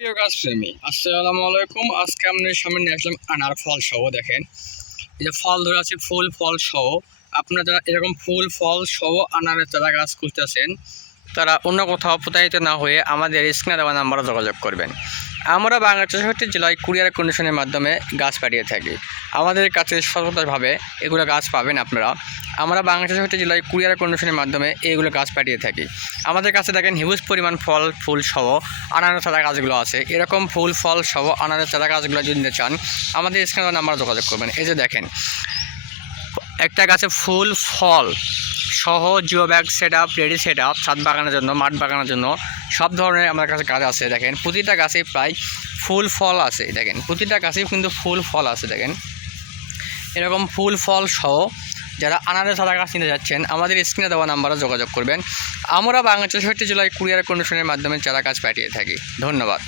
প্রিয় গাছপ্রেমী, আসসালামু আলাইকুম। আজকে আপনাদের সামনে নিয়ে আসলাম আনার ফল সহ। দেখেন, এই যে ফল ধরে আছে, ফুল ফল সহ। আপনারা যারা এরকম ফুল ফল সহ আনারের চারা গাছ খুঁজতেছেন, তারা অন্য কোথাও প্রতারিত না হয়ে আমাদের স্ক্রিনে দেওয়া নাম্বারে যোগাযোগ করবেন। আমরা বাংলার ৬৪ জেলায় কুরিয়ার কন্ডিশনের মাধ্যমে গাছ পাঠিয়ে থাকি। আমাদের কাছে সততাভাবে এগুলো গাছ পাবেন আপনারা। আমরা বাংলার ৬৪ জেলায় কুরিয়ার কন্ডিশনের মাধ্যমে এইগুলো গাছ পাঠিয়ে থাকি। আমাদের কাছে দেখেন হিউজ পরিমাণ ফল ফুল সহ আনারের চারা গাছগুলো আছে। এরকম ফুল ফল সহ আনারের চারা গাছগুলো যদি নিতে চান, আমাদের স্ক্রিনে নাম্বারে যোগাযোগ করবেন। এই যে দেখেন, একটা গাছে ফুল ফল সহ geo bag set up, ready set up, ছাদ বাগানের জন্য, মাঠ বাগানের জন্য সব ধরনের আমার কাছে গাছ আছে। দেখেন, প্রতিটা গাছেই প্রায় ফুল ফল আছে। দেখেন, প্রতিটা গাছেই কিন্তু ফুল ফল আছে। দেখেন, এরকম ফুল ফল সহ যারা আনারের চারা গাছ নিতে যাচ্ছেন, আমাদের স্ক্রিনে দেওয়া নাম্বারে যোগাযোগ করবেন। আমরা বাংলাদেশের ৬৪ জেলায় কুরিয়ার কন্ডিশনের মাধ্যমে চারা গাছ পাঠিয়ে থাকি। ধন্যবাদ।